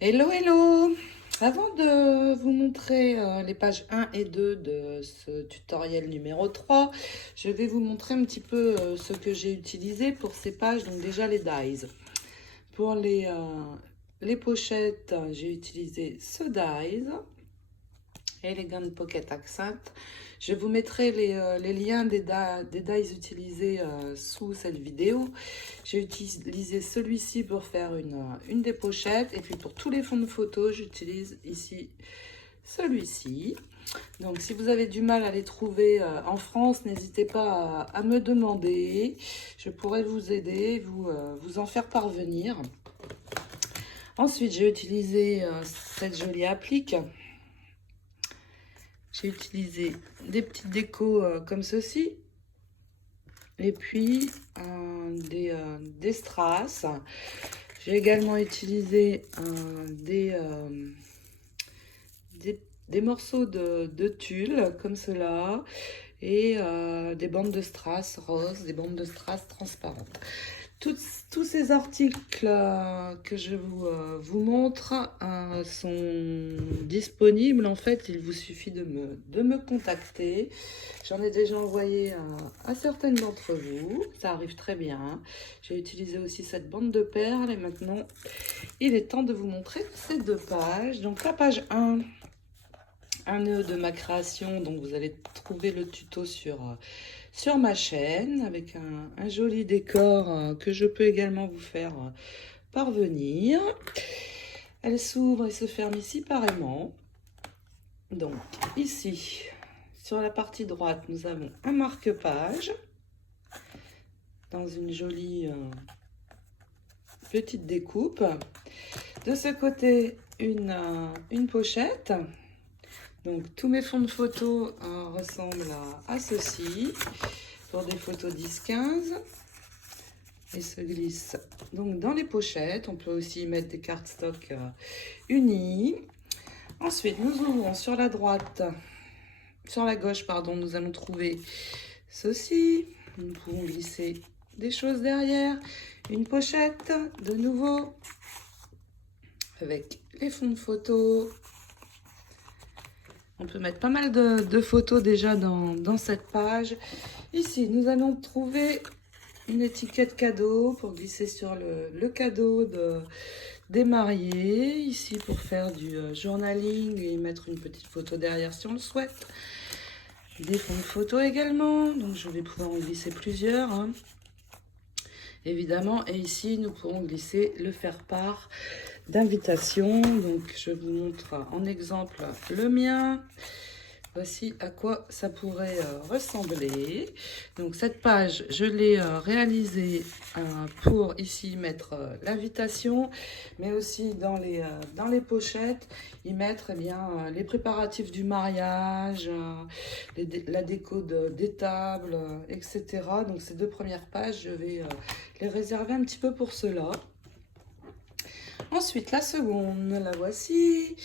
Hello, hello! Avant de vous montrer les pages 1 et 2 de ce tutoriel numéro 3, je vais vous montrer un petit peu ce que j'ai utilisé pour ces pages, donc déjà les dies. Pour les pochettes, j'ai utilisé ce dies, Elegant Pocket Accent. Je vous mettrai les liens des dies utilisés sous cette vidéo. J'ai utilisé celui-ci pour faire une des pochettes. Et puis pour tous les fonds de photos, j'utilise ici celui-ci. Donc si vous avez du mal à les trouver en France, n'hésitez pas à me demander. Je pourrais vous aider, vous en faire parvenir. Ensuite, j'ai utilisé cette jolie applique. J'ai utilisé des petites décos comme ceci. Et puis des strass. J'ai également utilisé des morceaux de tulle comme cela. Et des bandes de strass roses, des bandes de strass transparentes. Tous ces articles que je vous montre sont disponibles. En fait, il vous suffit de me contacter. J'en ai déjà envoyé à certaines d'entre vous. Ça arrive très bien. J'ai utilisé aussi cette bande de perles. Et maintenant, il est temps de vous montrer ces deux pages. Donc, la page 1, un nœud de ma création. Donc, vous allez trouver le tuto sur ma chaîne avec un joli décor que je peux également vous faire parvenir. Elle s'ouvre et se ferme ici pareillement. Donc ici, sur la partie droite, nous avons un marque-page dans une jolie petite découpe. De ce côté, une pochette. Donc tous mes fonds de photos ressemblent à ceci. Pour des photos 10-15 et se glisse donc dans les pochettes. On peut aussi mettre des cardstock unies. Ensuite, nous ouvrons sur la droite, sur la gauche, pardon, nous allons trouver ceci. Nous pouvons glisser des choses derrière. Une pochette, de nouveau, avec les fonds de photos. On peut mettre pas mal de photos déjà dans cette page. Ici, nous allons trouver une étiquette cadeau pour glisser sur le cadeau des mariés. Ici, pour faire du journaling et mettre une petite photo derrière si on le souhaite. Des fonds de photos également. Donc, je vais pouvoir en glisser plusieurs, hein, évidemment. Et ici, nous pourrons glisser le faire-part d'invitation. Donc, je vous montre en exemple le mien. Voici à quoi ça pourrait ressembler. Donc cette page, je l'ai réalisée pour ici mettre l'invitation, mais aussi dans les pochettes, y mettre eh bien, les préparatifs du mariage, la déco des tables, etc. Donc ces deux premières pages, je vais les réserver un petit peu pour cela. Ensuite, la seconde, la voici.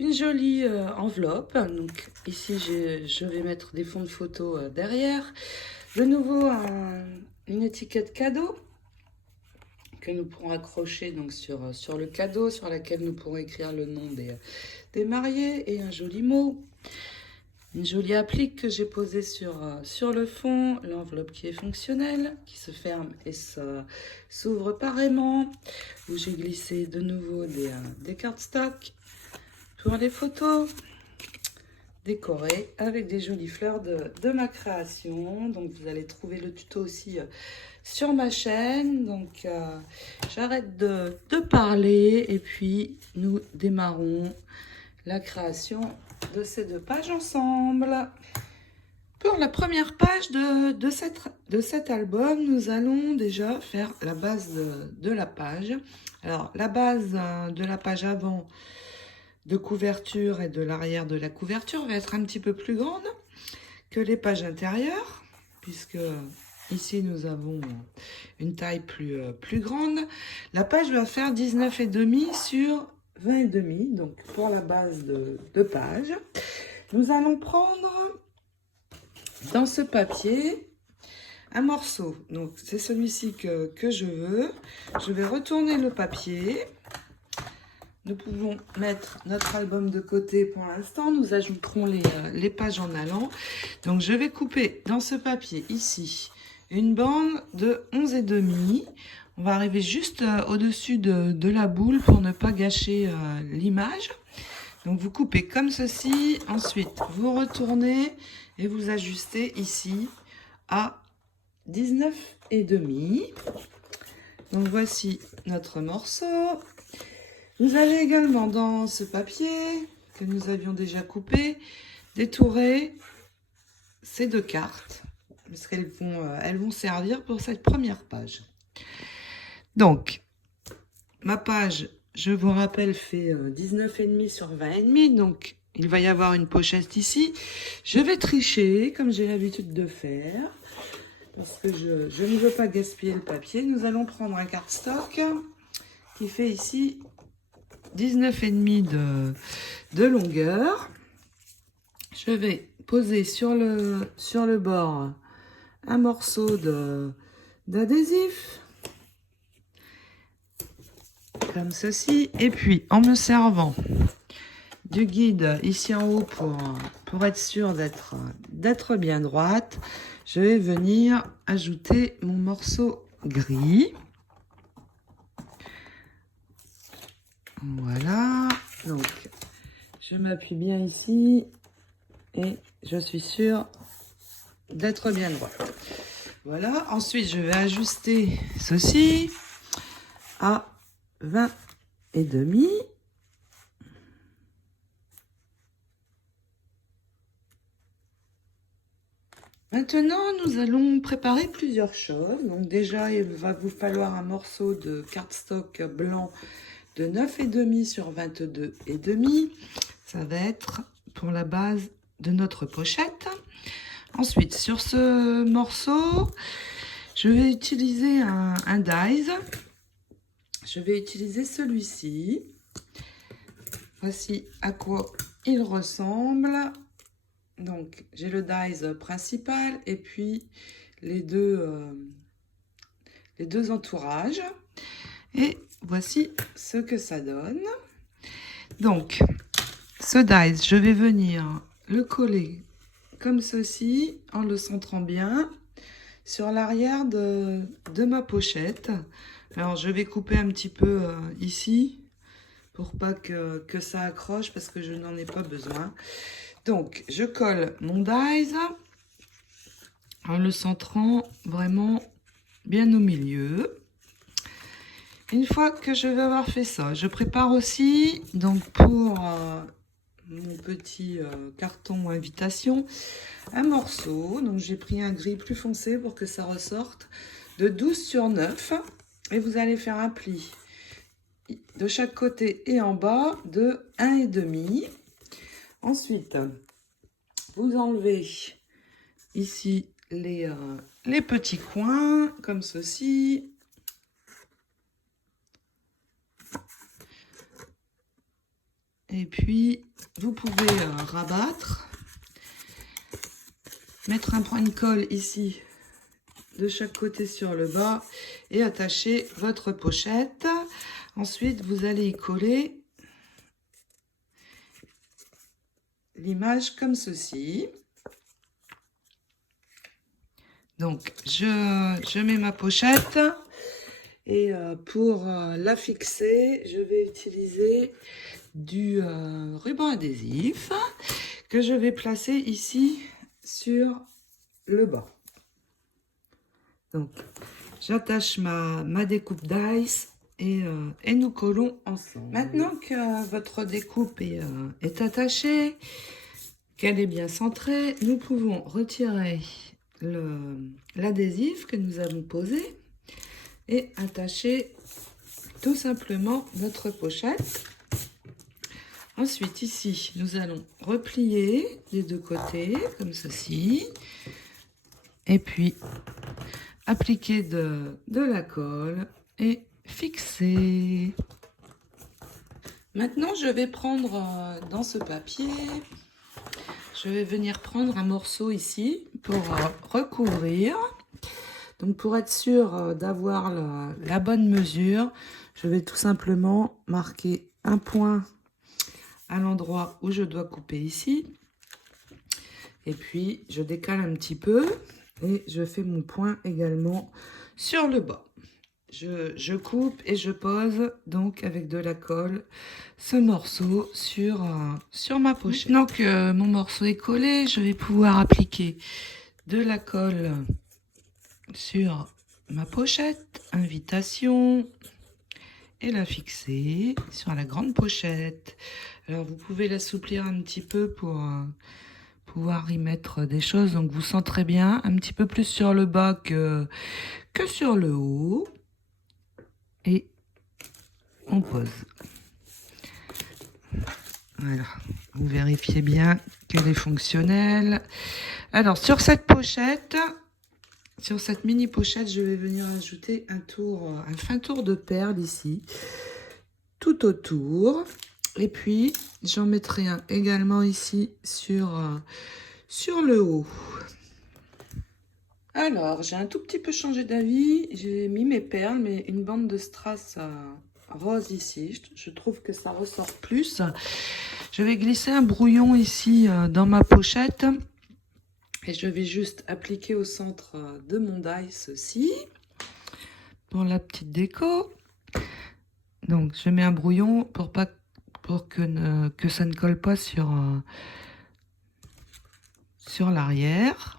Une jolie enveloppe. Donc ici, je vais mettre des fonds de photo derrière. De nouveau, une étiquette cadeau que nous pourrons accrocher donc sur le cadeau, sur laquelle nous pourrons écrire le nom des mariés et un joli mot. Une jolie applique que j'ai posée sur le fond, l'enveloppe qui est fonctionnelle, qui se ferme et s'ouvre pareillement, où j'ai glissé de nouveau des cardstock pour les photos, décorées avec des jolies fleurs de ma création. Donc vous allez trouver le tuto aussi sur ma chaîne. Donc j'arrête de parler et puis nous démarrons la création de ces deux pages ensemble. Pour la première page de cet album, nous allons déjà faire la base de la page. Alors, la base de la page avant de couverture et de l'arrière de la couverture va être un petit peu plus grande que les pages intérieures, puisque ici nous avons une taille plus grande. La page va faire 19,5 sur 20,5, donc pour la base de page. Nous allons prendre dans ce papier un morceau, donc c'est celui-ci que je veux. Je vais retourner le papier Nous pouvons mettre notre album de côté pour l'instant. Nous ajouterons les pages en allant. Donc, je vais couper dans ce papier, ici, une bande de 11,5. On va arriver juste au-dessus de la boule pour ne pas gâcher l'image. Donc, vous coupez comme ceci. Ensuite, vous retournez et vous ajustez ici à 19,5. Donc, voici notre morceau. Vous avez également dans ce papier que nous avions déjà coupé, détourer ces deux cartes parce qu'elles vont servir pour cette première page. Donc, ma page, je vous rappelle, fait 19,5 sur 20,5, donc il va y avoir une pochette ici. Je vais tricher comme j'ai l'habitude de faire parce que je ne veux pas gaspiller le papier. Nous allons prendre un cardstock qui fait ici 19,5 de longueur. Je vais poser sur le bord un morceau d'adhésif comme ceci, et puis en me servant du guide ici en haut pour être sûr d'être bien droite, je vais venir ajouter mon morceau gris. Voilà, donc je m'appuie bien ici et je suis sûre d'être bien droit. Voilà, ensuite je vais ajuster ceci à 20,5. Maintenant, nous allons préparer plusieurs choses. Donc déjà, il va vous falloir un morceau de cardstock blanc de 9,5 sur 22,5. Ça va être pour la base de notre pochette. Ensuite, sur ce morceau, je vais utiliser un dies. Je vais utiliser celui-ci. Voici à quoi il ressemble. Donc, j'ai le dies principal et puis les deux entourages. Et voici ce que ça donne. Donc, ce dies, je vais venir le coller comme ceci, en le centrant bien sur l'arrière de ma pochette. Alors, je vais couper un petit peu ici pour pas que ça accroche parce que je n'en ai pas besoin. Donc, je colle mon dies en le centrant vraiment bien au milieu. Une fois que je vais avoir fait ça, je prépare aussi, donc pour mon petit carton invitation, un morceau. Donc, j'ai pris un gris plus foncé pour que ça ressorte de 12 sur 9. Et vous allez faire un pli de chaque côté et en bas de 1,5. Ensuite, vous enlevez ici les petits coins, comme ceci. Et puis, vous pouvez rabattre, mettre un point de colle ici, de chaque côté sur le bas, et attacher votre pochette. Ensuite, vous allez y coller l'image comme ceci. Donc, je mets ma pochette et pour la fixer, je vais utiliser du ruban adhésif que je vais placer ici sur le bas. Donc, j'attache ma découpe dies et nous collons ensemble. Maintenant que votre découpe est attachée, qu'elle est bien centrée, nous pouvons retirer l'adhésif que nous avons posé et attacher tout simplement notre pochette. Ensuite, ici, nous allons replier des deux côtés, comme ceci. Et puis, appliquer de la colle et fixer. Maintenant, je vais prendre dans ce papier, je vais venir prendre un morceau ici pour recouvrir. Donc, pour être sûr d'avoir la bonne mesure, je vais tout simplement marquer un point à l'endroit où je dois couper ici. Et puis, je décale un petit peu et je fais mon point également sur le bas. Je coupe et je pose donc avec de la colle ce morceau sur ma pochette. Maintenant que mon morceau est collé, je vais pouvoir appliquer de la colle sur ma pochette, invitation, et la fixer sur la grande pochette. Alors vous pouvez l'assouplir un petit peu pour pouvoir y mettre des choses, donc vous centrez bien, un petit peu plus sur le bas que sur le haut. Et on pose. Voilà, vous vérifiez bien qu'elle est fonctionnelle. Alors sur cette pochette, sur cette mini pochette, je vais venir ajouter un fin tour de perles ici, tout autour. Et puis j'en mettrai un également ici sur le haut. Alors, j'ai un tout petit peu changé d'avis. J'ai mis mes perles, mais une bande de strass rose ici. Je trouve que ça ressort plus. Je vais glisser un brouillon ici dans ma pochette. Et je vais juste appliquer au centre de mon die ceci. Pour la petite déco. Donc, je mets un brouillon pour que ça ne colle pas sur l'arrière.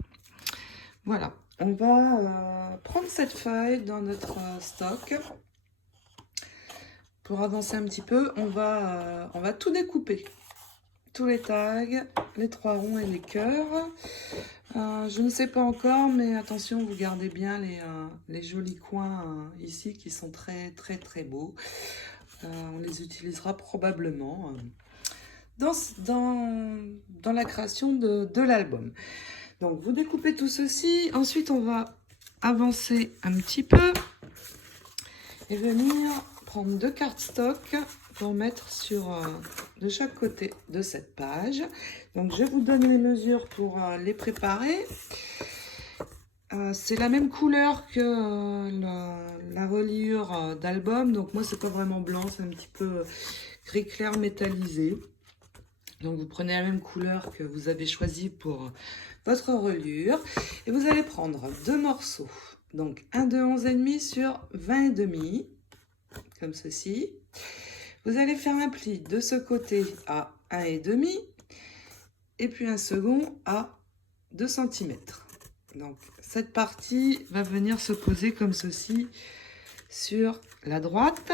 Voilà. On va prendre cette feuille dans notre stock. Pour avancer un petit peu, on va tout découper. Tous les tags, les 3 ronds et les cœurs. Je ne sais pas encore, mais attention, vous gardez bien les jolis coins ici qui sont très très très beaux. On les utilisera probablement dans la création de l'album. Donc, vous découpez tout ceci. Ensuite, on va avancer un petit peu et venir prendre 2 cardstock pour mettre de chaque côté de cette page. Donc, je vous donne les mesures pour les préparer. C'est la même couleur que la reliure d'album. Donc, moi, c'est pas vraiment blanc, c'est un petit peu gris clair métallisé. Donc, vous prenez la même couleur que vous avez choisi pour votre reliure. Et vous allez prendre 2 morceaux. Donc, un de 11,5 sur 20,5. Comme ceci. Vous allez faire un pli de ce côté à 1,5. Et puis un second à 2 cm. Donc, cette partie va venir se poser comme ceci sur la droite.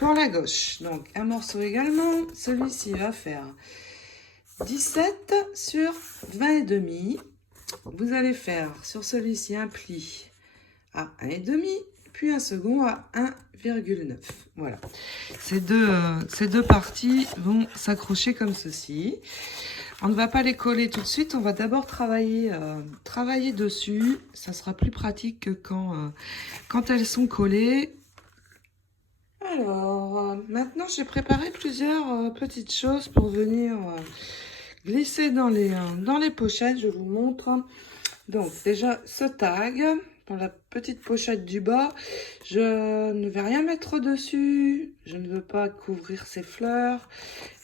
Pour la gauche, donc un morceau également. Celui-ci va faire 17 sur 20,5. Vous allez faire sur celui-ci un pli à 1,5, puis un second à 1,9. Voilà. Ces deux parties vont s'accrocher comme ceci. On ne va pas les coller tout de suite. On va d'abord travailler dessus. Ça sera plus pratique que quand elles sont collées. Alors, maintenant, j'ai préparé plusieurs petites choses pour venir glisser dans les pochettes. Je vous montre. Donc, déjà, ce tag pour la petite pochette du bas. Je ne vais rien mettre dessus. Je ne veux pas couvrir ces fleurs.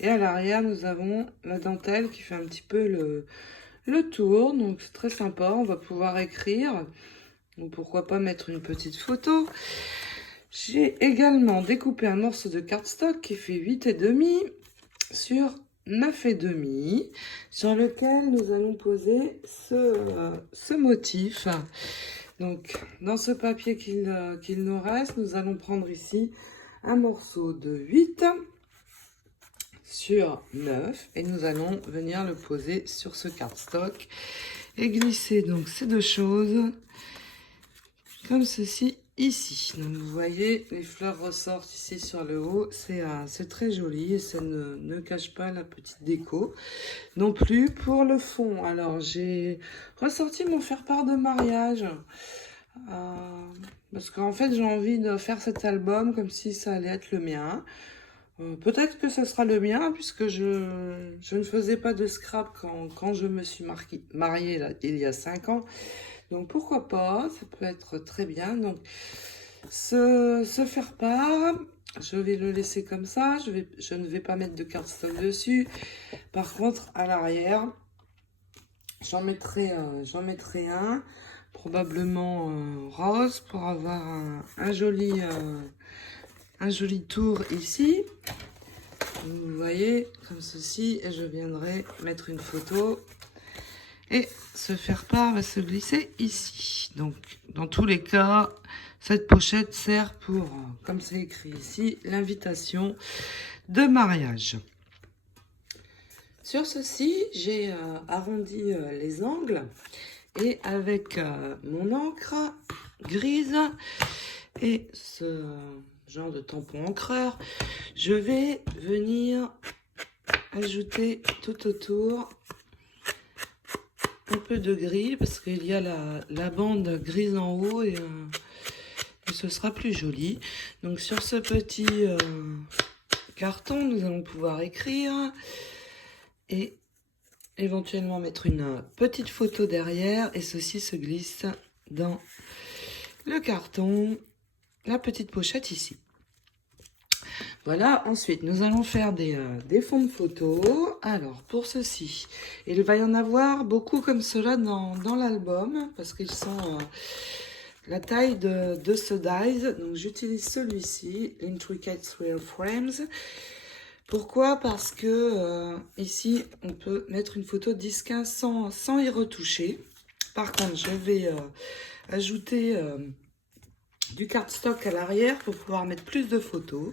Et à l'arrière, nous avons la dentelle qui fait un petit peu le tour. Donc, c'est très sympa. On va pouvoir écrire. Ou pourquoi pas mettre une petite photo. J'ai également découpé un morceau de cardstock qui fait 8,5 sur 9,5, sur lequel nous allons poser ce motif. Donc, dans ce papier qu'il nous reste, nous allons prendre ici un morceau de 8 sur 9 et nous allons venir le poser sur ce cardstock et glisser donc ces deux choses comme ceci ici. Donc vous voyez, les fleurs ressortent ici sur le haut, c'est très joli et ça ne cache pas la petite déco non plus. Pour le fond, alors j'ai ressorti mon faire-part de mariage parce qu'en fait j'ai envie de faire cet album comme si ça allait être le mien. Peut-être que ce sera le mien puisque je ne faisais pas de scrap quand je me suis mariée là, il y a 5 ans. Donc pourquoi pas, ça peut être très bien. Donc ce faire-part, je vais le laisser comme ça. Je ne vais pas mettre de cardstock dessus. Par contre, à l'arrière, j'en mettrai un, probablement rose, pour avoir un joli tour ici. Vous voyez, comme ceci, et je viendrai mettre une photo. Et ce faire-part va se glisser ici. Donc, dans tous les cas, cette pochette sert pour, comme c'est écrit ici, l'invitation de mariage. Sur ceci, j'ai arrondi les angles et avec mon encre grise et ce genre de tampon encreur, je vais venir ajouter tout autour un peu de gris parce qu'il y a la bande grise en haut et ce sera plus joli. Donc sur ce petit carton, nous allons pouvoir écrire et éventuellement mettre une petite photo derrière, et ceci se glisse dans le carton, la petite pochette ici. Voilà, ensuite nous allons faire des fonds de photos. Alors pour ceci, il va y en avoir beaucoup comme cela dans l'album parce qu'ils sont la taille de ce dies. Donc j'utilise celui-ci, Intricate Thrill Frames. Pourquoi? Parce que ici, on peut mettre une photo 10-15 sans y retoucher. Par contre, je vais ajouter du cardstock à l'arrière pour pouvoir mettre plus de photos.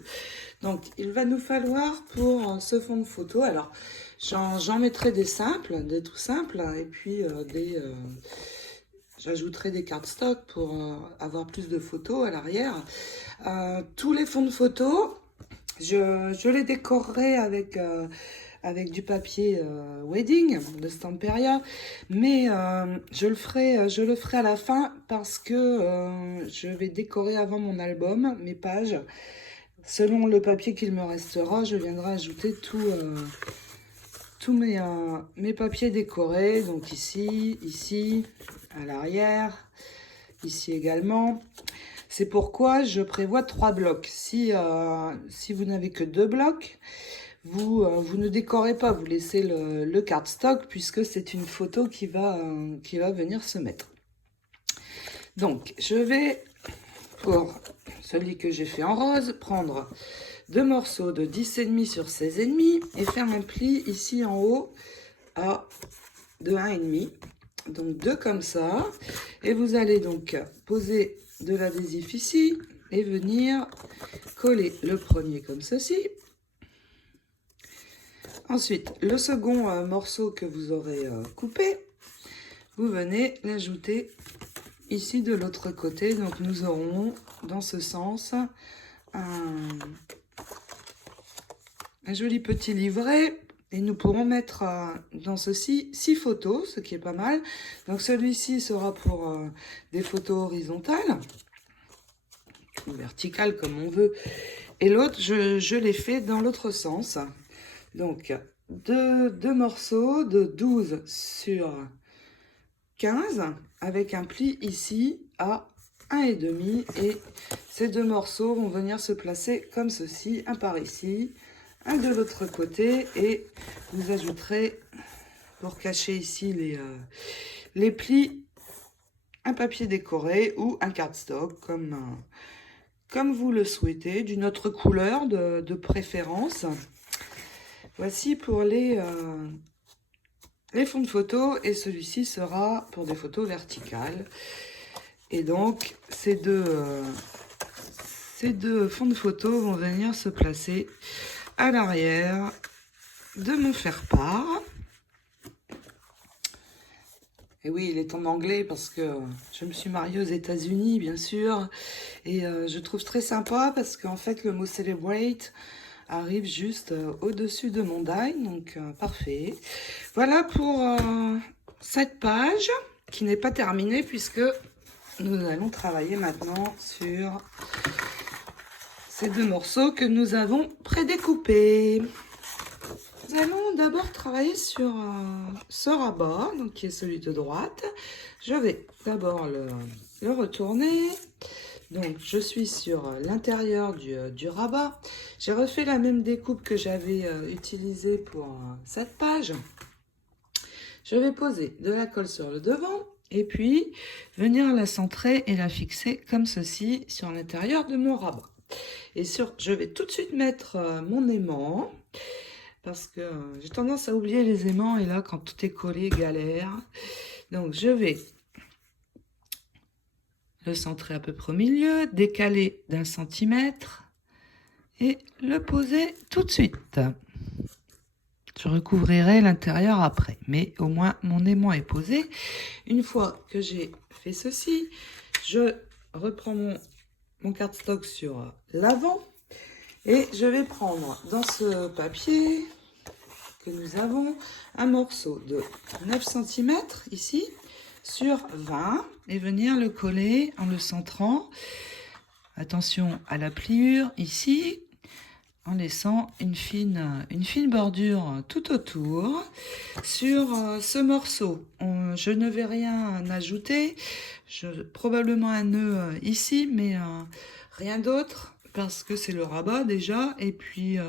Donc, il va nous falloir pour ce fond de photo, alors j'en mettrai des simples, des tout simples, et puis j'ajouterai des cardstock pour avoir plus de photos à l'arrière. Tous les fonds de photos, je les décorerai avec du papier wedding de Stamperia, mais je le ferai à la fin parce que je vais décorer avant mon album, mes pages. Selon le papier qu'il me restera, je viendrai ajouter tous mes papiers décorés. Donc ici, à l'arrière, ici également. C'est pourquoi je prévois 3 blocs. Si vous n'avez que 2 blocs, vous ne décorez pas, vous laissez le cardstock puisque c'est une photo qui va venir se mettre. Donc, je vais, pour celui que j'ai fait en rose, prendre 2 morceaux de 10,5 sur 16,5 et faire un pli ici en haut de 1,5. Donc 2 comme ça. Et vous allez donc poser de l'adhésif ici et venir coller le premier comme ceci. Ensuite, le second morceau que vous aurez coupé, vous venez l'ajouter ici de l'autre côté. Donc nous aurons dans ce sens un joli petit livret. Et nous pourrons mettre dans ceci 6 photos, ce qui est pas mal. Donc celui-ci sera pour des photos horizontales, ou verticales comme on veut. Et l'autre, je l'ai fait dans l'autre sens. Donc deux morceaux de 12 sur 15 avec un pli ici à 1,5. Et ces 2 morceaux vont venir se placer comme ceci, un par ici, un de l'autre côté, et vous ajouterez, pour cacher ici les plis, un papier décoré ou un cardstock comme vous le souhaitez, d'une autre couleur de préférence. Voici pour les fonds de photo, et celui-ci sera pour des photos verticales. Et donc ces deux fonds de photo vont venir se placer à l'arrière de mon faire-part. Et oui, il est en anglais parce que je me suis mariée aux États-Unis, bien sûr. Et je trouve très sympa parce qu'en fait, le mot celebrate arrive juste au-dessus de mon die. Donc, parfait. Voilà pour cette page qui n'est pas terminée puisque nous allons travailler maintenant sur ces 2 morceaux que nous avons prédécoupés. Nous allons d'abord travailler sur ce rabat, donc qui est celui de droite. Je vais d'abord le retourner Donc, je suis sur l'intérieur du rabat. J'ai refait la même découpe que j'avais utilisée pour cette page. Je vais poser de la colle sur le devant et puis venir la centrer et la fixer comme ceci sur l'intérieur de mon rabat. Et je vais tout de suite mettre mon aimant parce que j'ai tendance à oublier les aimants et là, quand tout est collé, galère. Donc, je vais le centrer à peu près au milieu, décaler d'1 centimètre et le poser tout de suite. Je recouvrirai l'intérieur après, mais au moins mon aimant est posé. Une fois que j'ai fait ceci, je reprends mon cardstock sur l'avant et je vais prendre dans ce papier que nous avons un morceau de 9 cm ici sur 20 et venir le coller en le centrant. Attention à la pliure ici, en laissant une fine bordure tout autour. Sur ce morceau, je ne vais rien ajouter, probablement un nœud ici, mais rien d'autre, parce que c'est le rabat déjà, et puis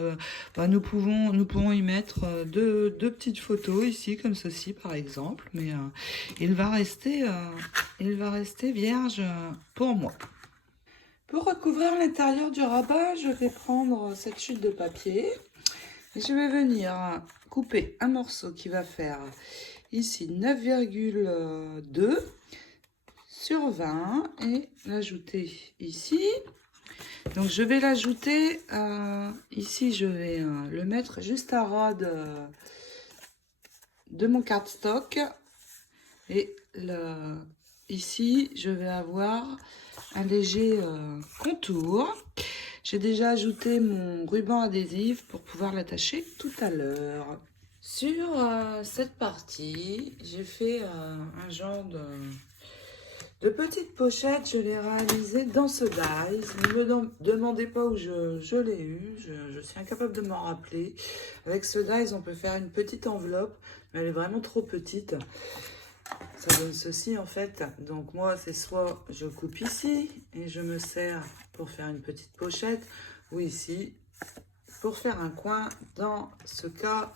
nous pourrons y mettre deux petites photos ici, comme ceci par exemple, mais il va rester vierge pour moi. Pour recouvrir l'intérieur du rabat, je vais prendre cette chute de papier et je vais venir couper un morceau qui va faire ici 9,2 sur 20 et l'ajouter ici. Donc je vais l'ajouter ici, je vais le mettre juste à ras de mon cardstock et ici je vais avoir un léger contour. J'ai déjà ajouté mon ruban adhésif pour pouvoir l'attacher tout à l'heure. Sur cette partie, j'ai fait un genre de petite pochette. Je l'ai réalisée dans ce dies. Ne me demandez pas où je l'ai eu. Je suis incapable de m'en rappeler. Avec ce dies, on peut faire une petite enveloppe, mais elle est vraiment trop petite. Ça donne ceci en fait. Donc moi, c'est soit je coupe ici et je me sers pour faire une petite pochette, ou ici pour faire un coin. Dans ce cas,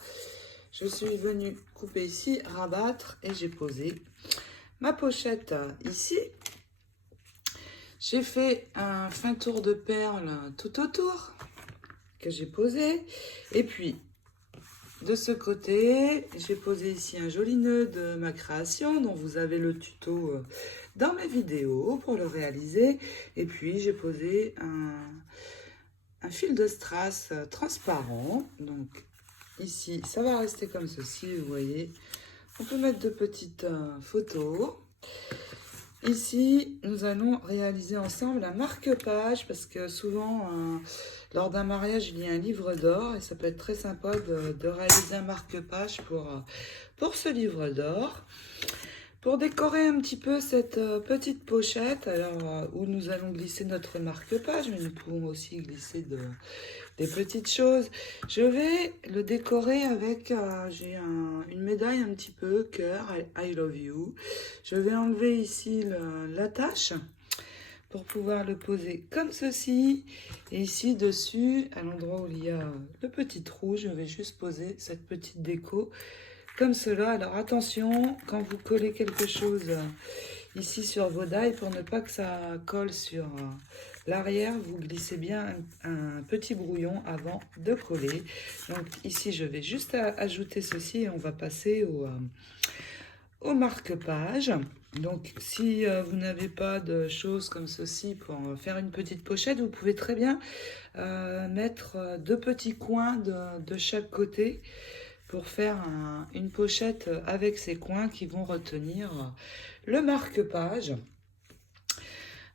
je suis venue couper ici, rabattre et j'ai posé ma pochette ici. J'ai fait un fin tour de perles tout autour que j'ai posé. Et puis, de ce côté, j'ai posé ici un joli nœud de ma création dont vous avez le tuto dans mes vidéos pour le réaliser. Et puis, j'ai posé un fil de strass transparent. Donc, ici, ça va rester comme ceci, vous voyez. On peut mettre de petites photos. Ici, nous allons réaliser ensemble un marque-page parce que souvent, lors d'un mariage, il y a un livre d'or et ça peut être très sympa de réaliser un marque-page pour ce livre d'or. Pour décorer un petit peu cette petite pochette, alors où nous allons glisser notre marque-page, mais nous pouvons aussi glisser des petites choses. Je vais le décorer avec, j'ai une médaille un petit peu, cœur, I love you. Je vais enlever ici l'attache pour pouvoir le poser comme ceci. Et ici dessus, à l'endroit où il y a le petit trou, je vais juste poser cette petite déco comme cela. Alors attention, quand vous collez quelque chose ici sur vos dies, pour ne pas que ça colle sur l'arrière, vous glissez bien un petit brouillon avant de coller. Donc ici, je vais juste ajouter ceci et on va passer au marque-page. Donc si vous n'avez pas de choses comme ceci pour faire une petite pochette, vous pouvez très bien mettre deux petits coins de chaque côté pour faire une pochette avec ces coins qui vont retenir le marque-page.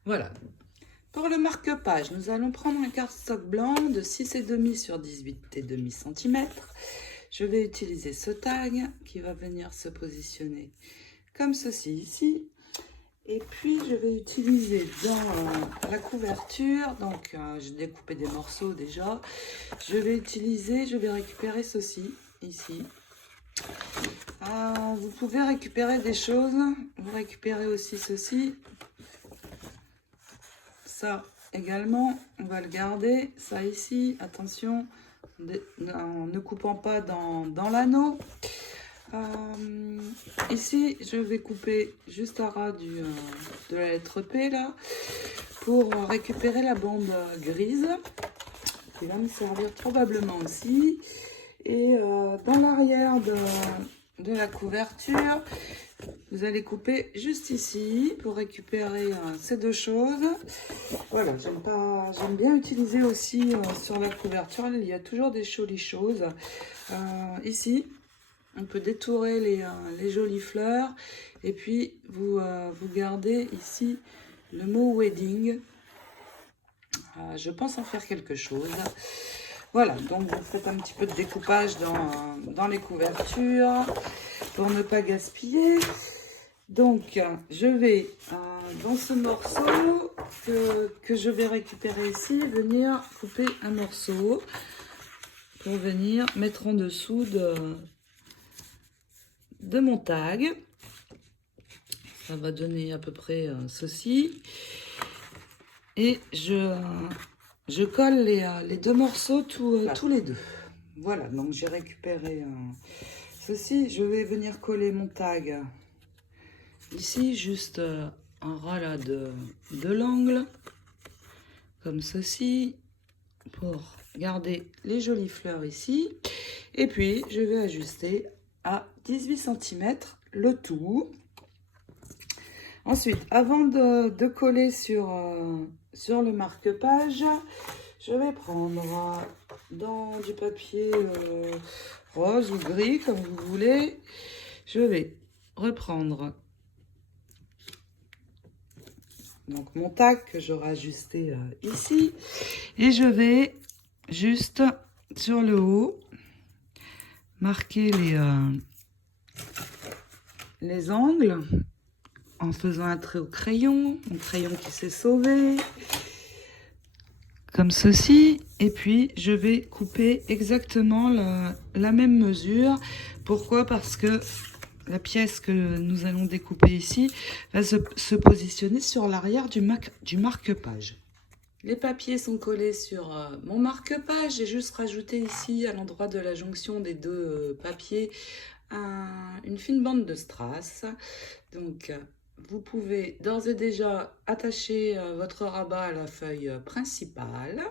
Voilà. Pour le marque-page, nous allons prendre un cardstock blanc de 6,5 sur 18,5 cm. Je vais utiliser ce tag qui va venir se positionner comme ceci ici. Et puis, je vais utiliser dans la couverture, donc j'ai découpé des morceaux déjà. Je vais récupérer ceci ici. Vous pouvez récupérer des choses. Vous récupérez aussi ceci. ça également, on va le garder. Ça ici, attention, en ne coupant pas dans l'anneau. Ici, je vais couper juste à ras de la lettre P là, pour récupérer la bande grise, qui va me servir probablement aussi. Et dans l'arrière de la couverture, vous allez couper juste ici pour récupérer ces deux choses. Voilà, j'aime bien utiliser aussi sur la couverture, il y a toujours des jolies choses. Ici, on peut détourer les jolies fleurs. Et puis, vous gardez ici le mot wedding. Je pense en faire quelque chose. Voilà, donc vous faites un petit peu de découpage dans les couvertures pour ne pas gaspiller. Donc, je vais, dans ce morceau que je vais récupérer ici, venir couper un morceau pour venir mettre en dessous de mon tag. Ça va donner à peu près ceci. Et je colle les deux morceaux tous les deux. Voilà, donc j'ai récupéré ceci. Je vais venir coller mon tag ici, juste en ras là de l'angle, comme ceci, pour garder les jolies fleurs ici. Et puis, je vais ajuster à 18 cm le tout. Ensuite, avant de coller sur le marque-page, je vais prendre du papier rose ou gris, comme vous voulez. Je vais reprendre donc mon tag que j'aurai ajusté ici. Et je vais juste sur le haut marquer les angles en faisant un trait au crayon, mon crayon qui s'est sauvé, comme ceci. Et puis, je vais couper exactement la même mesure. Pourquoi? Parce que la pièce que nous allons découper ici va se positionner sur l'arrière du marque-page. Les papiers sont collés sur mon marque-page. J'ai juste rajouté ici, à l'endroit de la jonction des deux papiers, une fine bande de strass. Donc, vous pouvez d'ores et déjà attacher votre rabat à la feuille principale.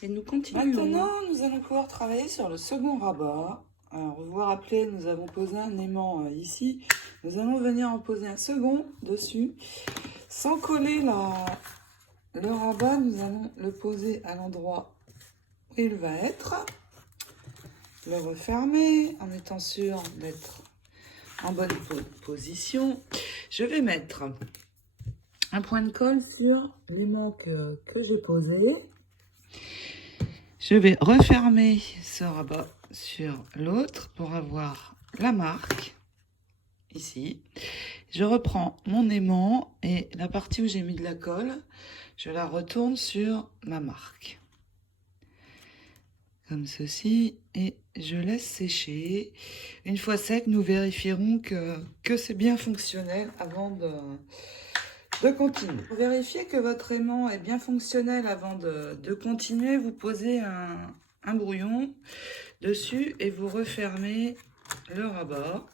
Et nous continuons. Maintenant, nous allons pouvoir travailler sur le second rabat. Alors, vous vous rappelez, nous avons posé un aimant ici. Nous allons venir en poser un second dessus. Sans coller le rabat, nous allons le poser à l'endroit où il va être. Le refermer en étant sûr d'être en bonne position. Je vais mettre un point de colle sur l'aimant que j'ai posé. Je vais refermer ce rabat sur l'autre pour avoir la marque ici. Je reprends mon aimant et la partie où j'ai mis de la colle, je la retourne sur ma marque. Comme ceci, et je laisse sécher. Une fois sec, nous vérifierons que c'est bien fonctionnel avant de continuer. Pour vérifier que votre aimant est bien fonctionnel avant de continuer, vous posez un brouillon dessus et vous refermez le rabat.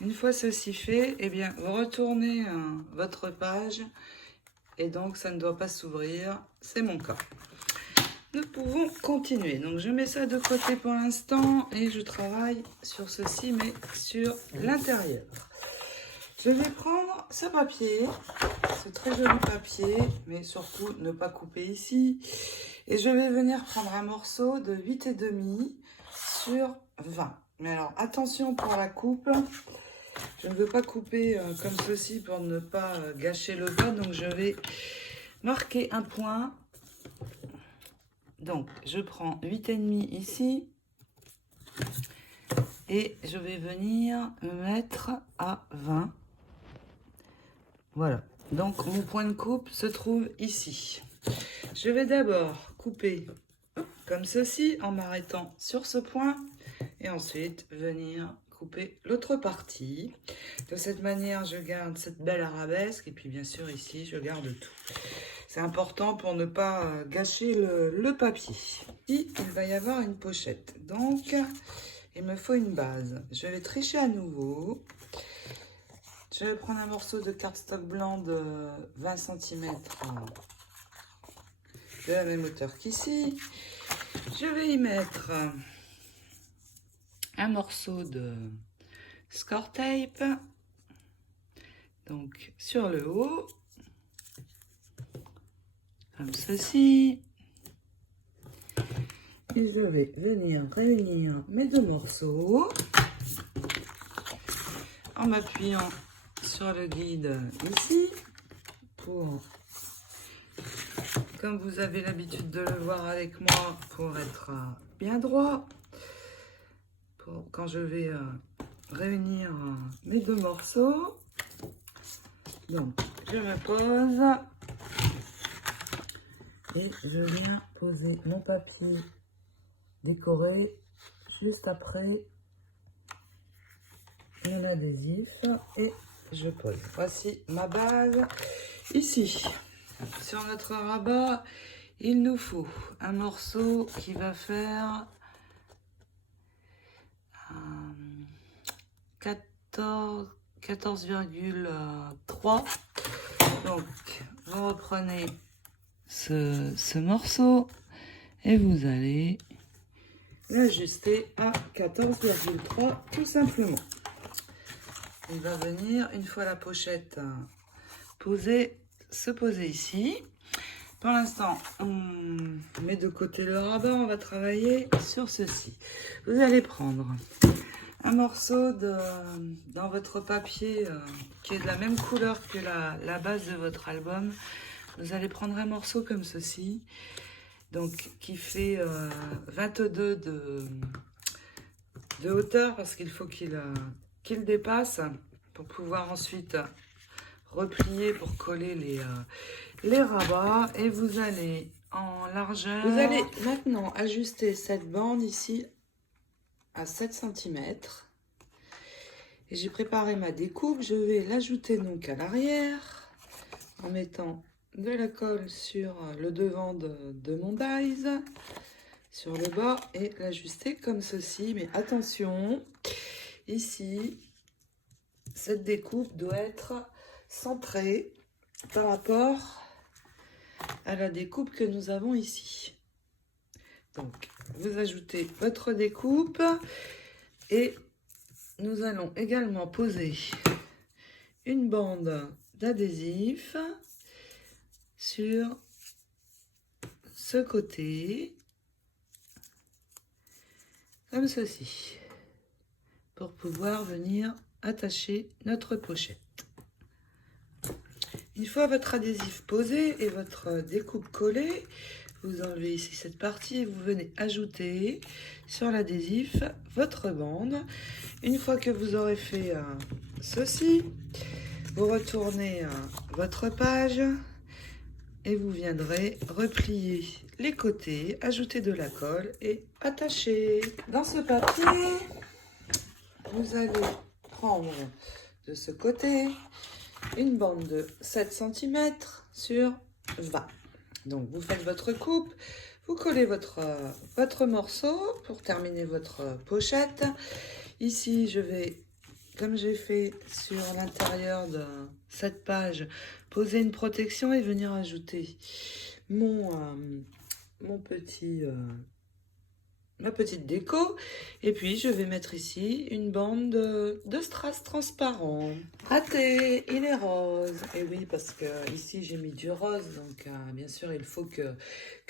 Une fois ceci fait, eh bien, vous retournez votre page et donc ça ne doit pas s'ouvrir, c'est mon cas. Nous pouvons continuer. Donc je mets ça de côté pour l'instant et je travaille sur ceci, mais sur l'intérieur. Je vais prendre ce papier, ce très joli papier, mais surtout ne pas couper ici. Et je vais venir prendre un morceau de 8,5 sur 20. Mais alors attention pour la coupe. Je ne veux pas couper comme ceci pour ne pas gâcher le bas. Donc je vais marquer un point. Donc je prends 8,5 ici. Et je vais venir me mettre à 20. Voilà. Donc mon point de coupe se trouve ici. Je vais d'abord couper comme ceci en m'arrêtant sur ce point. Et ensuite venir couper l'autre partie. De cette manière, je garde cette belle arabesque. Et puis, bien sûr, ici, je garde tout. C'est important pour ne pas gâcher le papier. Et il va y avoir une pochette. Donc, il me faut une base. Je vais tricher à nouveau. Je vais prendre un morceau de cardstock blanc de 20 cm de la même hauteur qu'ici. Je vais y mettre un morceau de score tape. Donc, sur le haut. Comme ceci. Et je vais venir réunir mes deux morceaux en m'appuyant sur le guide ici pour, comme vous avez l'habitude de le voir avec moi, pour être bien droit. Pour quand je vais réunir mes deux morceaux. Donc, je me pose. Et je viens poser mon papier décoré juste après mon adhésif et je pose. Voici ma base. Ici, sur notre rabat, il nous faut un morceau qui va faire 14,3. Donc, vous reprenez ce morceau et vous allez l'ajuster à 14,3 tout simplement. Il va venir, une fois la pochette se poser ici. Pour l'instant, on met de côté le rabat, on va travailler sur ceci. Vous allez prendre un morceau dans votre papier qui est de la même couleur que la base de votre album. Vous allez prendre un morceau comme ceci, donc qui fait 22 de hauteur parce qu'il faut qu'il dépasse pour pouvoir ensuite replier pour coller les rabats. Et vous allez en largeur. Vous allez maintenant ajuster cette bande ici à 7 cm. Et j'ai préparé ma découpe. Je vais l'ajouter donc à l'arrière en mettant de la colle sur le devant de mon dies, sur le bas, et l'ajuster comme ceci. Mais attention, ici, cette découpe doit être centrée par rapport à la découpe que nous avons ici. Donc, vous ajoutez votre découpe et nous allons également poser une bande d'adhésif sur ce côté, comme ceci, pour pouvoir venir attacher notre pochette. Une fois votre adhésif posé et votre découpe collée, vous enlevez ici cette partie et vous venez ajouter sur l'adhésif votre bande. Une fois que vous aurez fait ceci, vous retournez votre page et vous viendrez replier les côtés, ajouter de la colle et attacher. Dans ce papier, vous allez prendre de ce côté une bande de 7 cm sur 20. Donc vous faites votre coupe, vous collez votre morceau pour terminer votre pochette. Ici, je vais, comme j'ai fait sur l'intérieur de cette page, poser une protection et venir ajouter ma petite déco. Et puis je vais mettre ici une bande de strass transparent. Raté, il est rose. Et oui, parce que ici j'ai mis du rose, donc bien sûr il faut que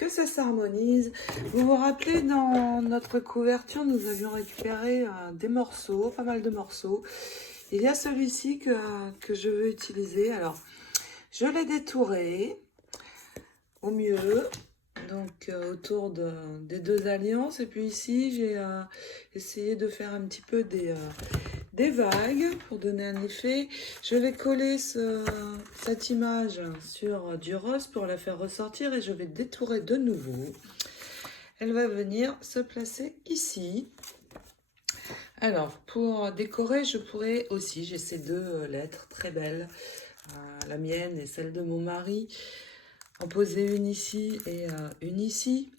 ça s'harmonise. Vous vous rappelez, dans notre couverture, nous avions récupéré des morceaux, pas mal de morceaux. Il y a celui-ci que je veux utiliser. Alors, je l'ai détouré au mieux. Donc autour des deux alliances, et puis ici j'ai essayé de faire un petit peu des vagues pour donner un effet. Je vais coller cette image sur du rose pour la faire ressortir et je vais détourer de nouveau. Elle va venir se placer ici. Alors pour décorer, je pourrais aussi, j'ai ces deux lettres très belles, la mienne et celle de mon mari. en poser une ici et une ici.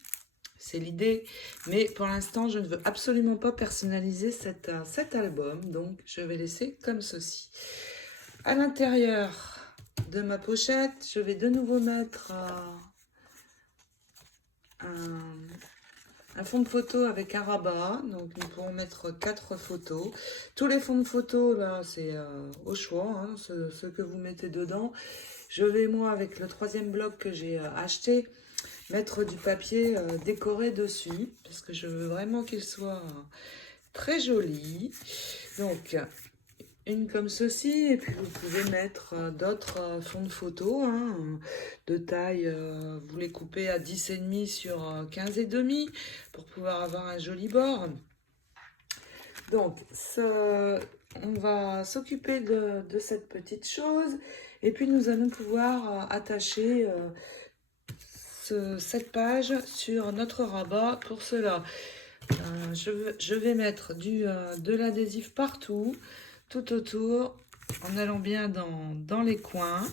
C'est l'idée, mais pour l'instant, je ne veux absolument pas personnaliser cet album, donc je vais laisser comme ceci. À l'intérieur de ma pochette, je vais de nouveau mettre un fond de photo avec un rabat, donc nous pourrons mettre 4 photos. Tous les fonds de photo, là, c'est au choix, hein, ce que vous mettez dedans. Je vais, moi, avec le 3e bloc que j'ai acheté, mettre du papier décoré dessus, parce que je veux vraiment qu'il soit très joli. Donc, une comme ceci, et puis vous pouvez mettre d'autres fonds de photo, hein, de taille, vous les coupez à 10,5 sur 15,5 pour pouvoir avoir un joli bord. Donc, on va s'occuper de cette petite chose, et puis nous allons pouvoir attacher cette page sur notre rabat. Pour cela, je vais mettre de l'adhésif partout, tout autour, en allant bien dans les coins.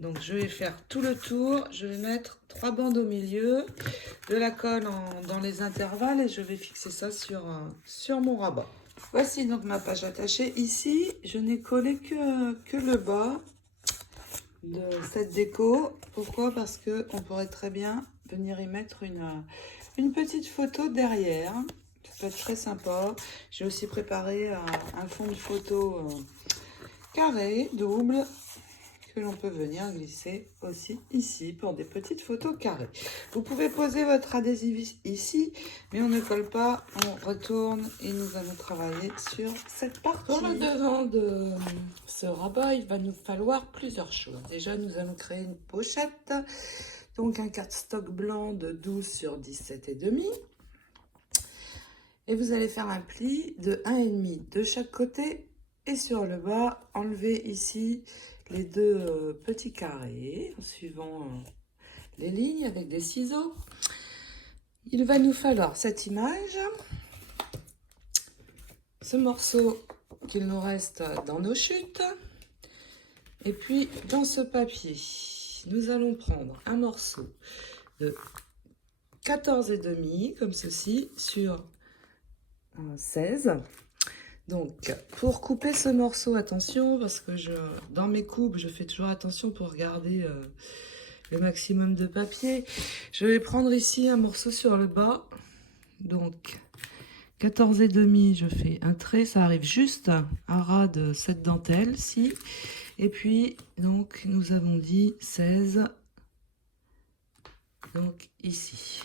Donc je vais faire tout le tour, je vais mettre 3 bandes au milieu, de la colle dans les intervalles, et je vais fixer ça sur mon rabat. Voici donc ma page attachée. Ici, je n'ai collé que le bas de cette déco. Pourquoi? Parce que on pourrait très bien venir y mettre une petite photo derrière. Ça peut être très sympa. J'ai aussi préparé un fond de photo carré, double, que l'on peut venir glisser aussi ici pour des petites photos carrées. Vous pouvez poser votre adhésif ici, mais on ne colle pas, on retourne et nous allons travailler sur cette partie. Pour le devant de ce rabat, il va nous falloir plusieurs choses. Déjà, nous allons créer une pochette, donc un cardstock blanc de 12 sur 17,5. Et vous allez faire un pli de 1,5 de chaque côté, et sur le bas, enlever ici les 2 petits carrés en suivant les lignes avec des ciseaux. Il va nous falloir cette image, ce morceau qu'il nous reste dans nos chutes, et puis dans ce papier, nous allons prendre un morceau de 14,5 comme ceci sur 16. Donc, pour couper ce morceau, attention, parce que dans mes coupes, je fais toujours attention pour garder le maximum de papier. Je vais prendre ici un morceau sur le bas. Donc, 14,5, je fais un trait, ça arrive juste à ras de cette dentelle-ci. Et puis, donc, nous avons dit 16, donc ici.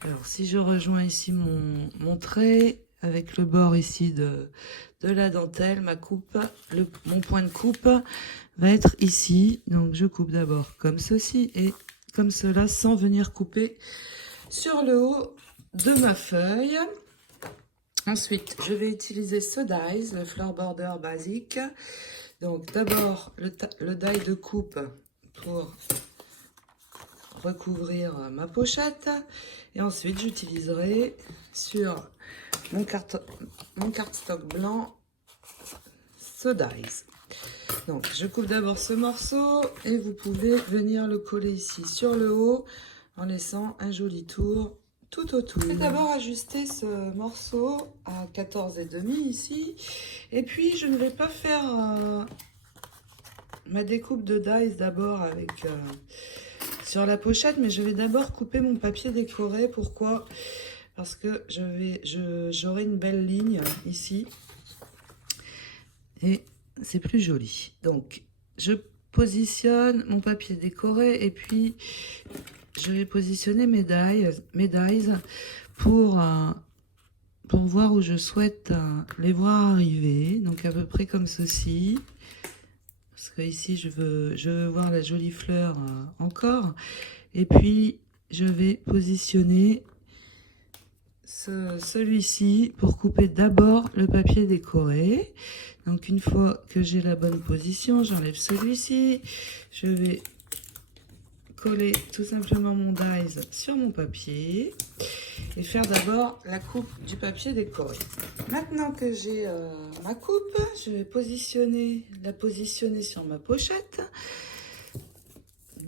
Alors, si je rejoins ici mon trait, avec le bord ici de la dentelle, mon point de coupe va être ici. Donc je coupe d'abord comme ceci et comme cela sans venir couper sur le haut de ma feuille. Ensuite, je vais utiliser ce dies, le Floor Border basique. Donc d'abord le die de coupe pour recouvrir ma pochette, et ensuite j'utiliserai sur mon cardstock blanc ce dies. Donc je coupe d'abord ce morceau et vous pouvez venir le coller ici sur le haut en laissant un joli tour tout autour. Je vais d'abord ajuster ce morceau à 14,5 ici, et puis je ne vais pas faire ma découpe de dies d'abord avec sur la pochette, mais je vais d'abord couper mon papier décoré. Pourquoi? Parce que j'aurai une belle ligne ici et c'est plus joli. Donc je positionne mon papier décoré et puis je vais positionner mes dies pour voir où je souhaite les voir arriver. Donc à peu près comme ceci. Parce que ici je veux voir la jolie fleur encore. Et puis je vais positionner celui-ci pour couper d'abord le papier décoré. Donc une fois que j'ai la bonne position, j'enlève celui-ci. Je vais coller tout simplement mon dies sur mon papier et faire d'abord la coupe du papier décoré. Maintenant que j'ai ma coupe, je vais la positionner sur ma pochette,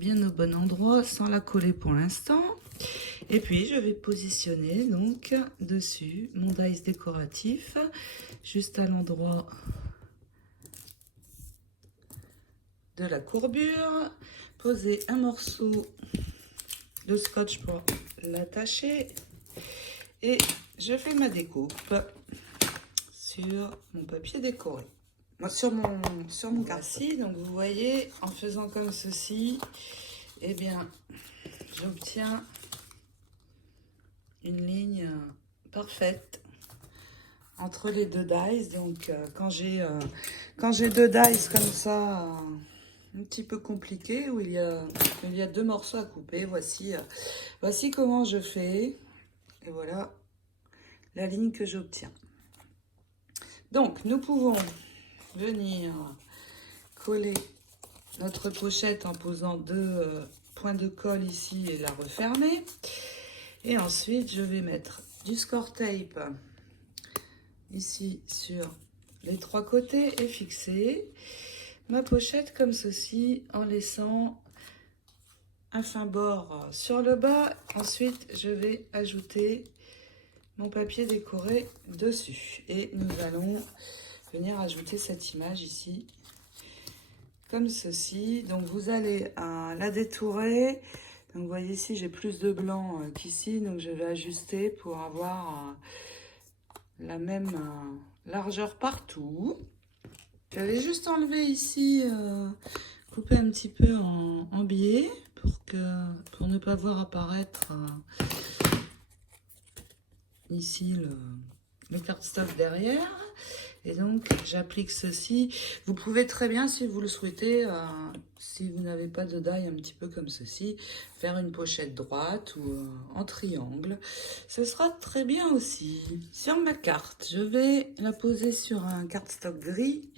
bien au bon endroit sans la coller pour l'instant. Et puis je vais positionner donc dessus mon dice décoratif juste à l'endroit de la courbure, poser un morceau de scotch pour l'attacher et je fais ma découpe sur mon papier décoré, sur mon carci. Donc vous voyez, en faisant comme ceci, eh bien j'obtiens une ligne parfaite entre les deux dies. Donc quand j'ai deux dies comme ça, un petit peu compliqué, où il y a deux morceaux à couper, voici comment je fais, et voilà la ligne que j'obtiens. Donc nous pouvons venir coller notre pochette en posant deux points de colle ici et la refermer. Et ensuite je vais mettre du score tape ici sur les trois côtés et fixer ma pochette comme ceci en laissant un fin bord sur le bas. Ensuite je vais ajouter mon papier décoré dessus et nous allons venir ajouter cette image ici comme ceci. Donc vous allez la détourer. Donc vous voyez ici j'ai plus de blanc qu'ici, donc je vais ajuster pour avoir la même largeur partout. Je vais juste enlever ici, couper un petit peu en biais pour ne pas voir apparaître ici le cardstock derrière. Et donc j'applique ceci. Vous pouvez très bien, si vous le souhaitez, si vous n'avez pas de die un petit peu comme ceci, faire une pochette droite ou en triangle. Ce sera très bien aussi. Sur ma carte, je vais la poser sur un cardstock gris,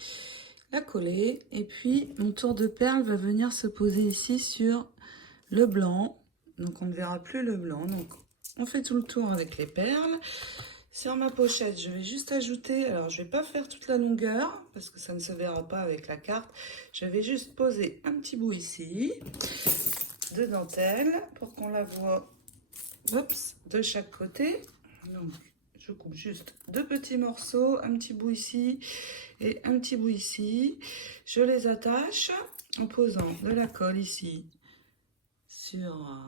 la coller, et puis mon tour de perle va venir se poser ici sur le blanc. Donc on ne verra plus le blanc. Donc on fait tout le tour avec les perles. Sur ma pochette, je vais juste ajouter, alors je ne vais pas faire toute la longueur parce que ça ne se verra pas avec la carte. Je vais juste poser un petit bout ici de dentelle pour qu'on la voit, oups, de chaque côté. Donc je coupe juste deux petits morceaux, un petit bout ici et un petit bout ici. Je les attache en posant de la colle ici sur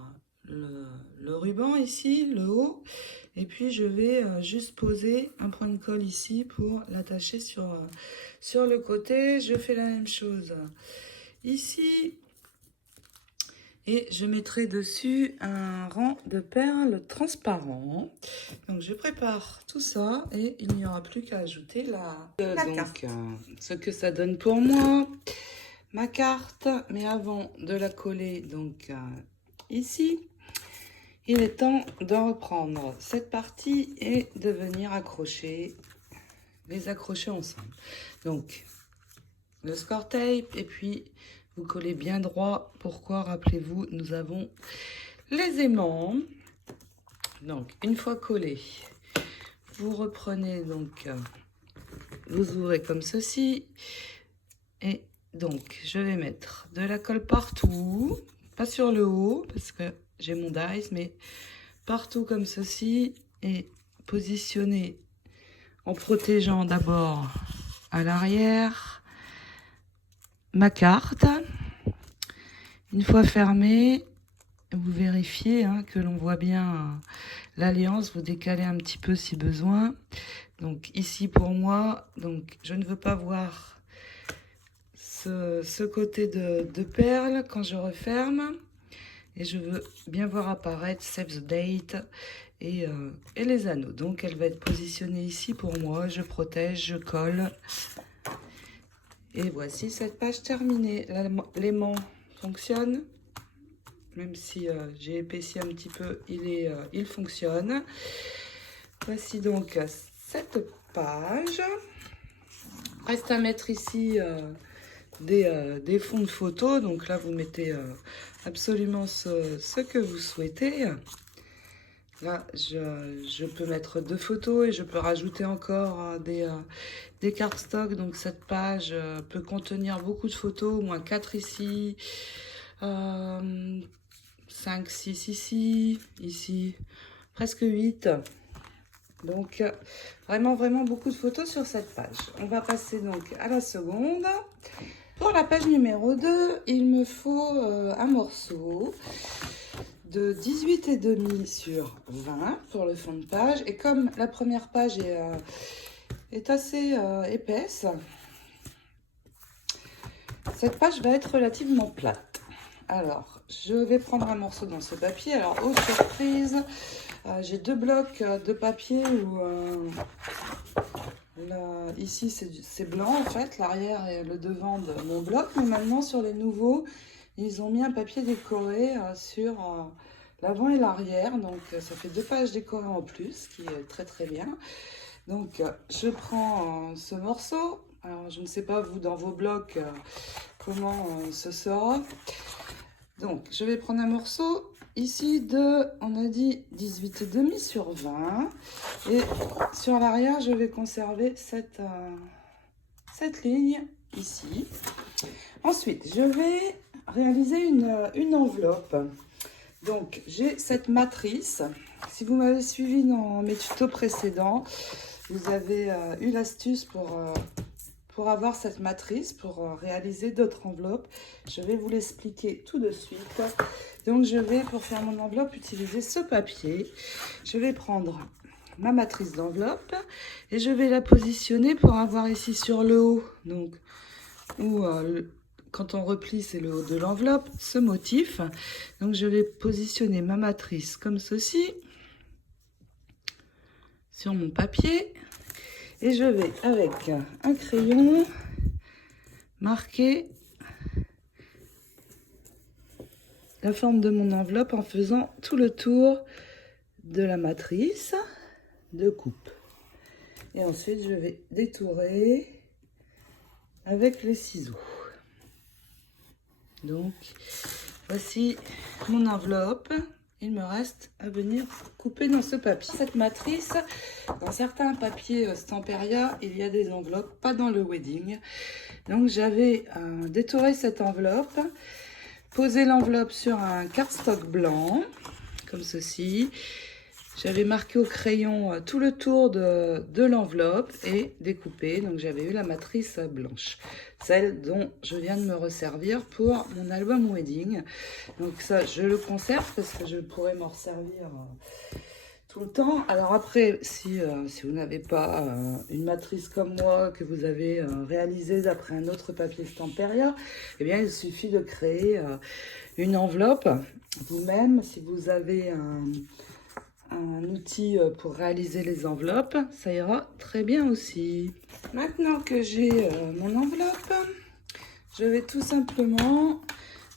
le ruban ici, le haut, et puis je vais juste poser un point de colle ici pour l'attacher sur le côté. Je fais la même chose ici et je mettrai dessus un rang de perles transparents. Donc je prépare tout ça et il n'y aura plus qu'à ajouter la carte. Ce que ça donne pour moi, ma carte, mais avant de la coller donc ici, il est temps de reprendre cette partie et de venir les accrocher ensemble. Donc, le score tape, et puis vous collez bien droit. Pourquoi? Rappelez-vous, nous avons les aimants. Donc, une fois collé, vous reprenez donc, vous ouvrez comme ceci. Et donc, je vais mettre de la colle partout, pas sur le haut, parce que j'ai mon dice, mais partout comme ceci, et positionner en protégeant d'abord à l'arrière ma carte. Une fois fermée, vous vérifiez que l'on voit bien l'alliance, vous décalez un petit peu si besoin. Donc ici pour moi, donc je ne veux pas voir ce côté de perle quand je referme. Et je veux bien voir apparaître Save the Date et les anneaux. Donc, elle va être positionnée ici pour moi. Je protège, je colle. Et voici cette page terminée. L'aimant fonctionne. Même si j'ai épaissi un petit peu, il fonctionne. Voici donc cette page. Reste à mettre ici des fonds de photos. Donc là, vous mettez absolument ce que vous souhaitez. Là, je peux mettre 2 photos et je peux rajouter encore des cardstock. Donc cette page peut contenir beaucoup de photos, au moins 4 ici, 5, 6 ici, ici, presque 8. Donc, vraiment beaucoup de photos sur cette page. On va passer donc à la seconde. Pour la page numéro 2, il me faut un morceau de 18,5 sur 20 pour le fond de page. Et comme la première page est assez épaisse, cette page va être relativement plate. Alors, je vais prendre un morceau dans ce papier. Alors, aux surprises, j'ai 2 blocs de papier où ici c'est blanc en fait, l'arrière et le devant de mon bloc. Mais maintenant, sur les nouveaux, ils ont mis un papier décoré sur l'avant et l'arrière. Donc, ça fait 2 pages décorées en plus, ce qui est très bien. Donc, je prends ce morceau. Alors, je ne sais pas, vous, dans vos blocs, comment ce sera. Donc, je vais prendre un morceau ici de, on a dit, 18,5 sur 20. Et sur l'arrière, je vais conserver cette ligne ici. Ensuite, je vais réaliser une enveloppe. Donc, j'ai cette matrice. Si vous m'avez suivi dans mes tutos précédents, vous avez eu l'astuce pour avoir cette matrice, pour réaliser d'autres enveloppes. Je vais vous l'expliquer tout de suite. Donc, je vais, pour faire mon enveloppe, utiliser ce papier. Je vais prendre ma matrice d'enveloppe et je vais la positionner pour avoir ici sur le haut, donc, où quand on replie, c'est le haut de l'enveloppe, ce motif. Donc, je vais positionner ma matrice comme ceci sur mon papier. Et je vais, avec un crayon, marquer la forme de mon enveloppe en faisant tout le tour de la matrice de coupe. Et ensuite, je vais détourer avec les ciseaux. Donc, voici mon enveloppe. Il me reste à venir couper dans ce papier. Cette matrice, dans certains papiers Stamperia, il y a des enveloppes, pas dans le wedding. Donc j'avais détouré cette enveloppe, posé l'enveloppe sur un cardstock blanc, comme ceci. J'avais marqué au crayon tout le tour de l'enveloppe et découpé. Donc j'avais eu la matrice blanche, celle dont je viens de me resservir pour mon album wedding. Donc ça, je le conserve parce que je pourrais m'en resservir tout le temps. Alors après, si vous n'avez pas une matrice comme moi, que vous avez réalisée d'après un autre papier Stamperia, eh bien il suffit de créer une enveloppe vous-même. Si vous avez un outil pour réaliser les enveloppes, ça ira très bien aussi. Maintenant que j'ai mon enveloppe, je vais tout simplement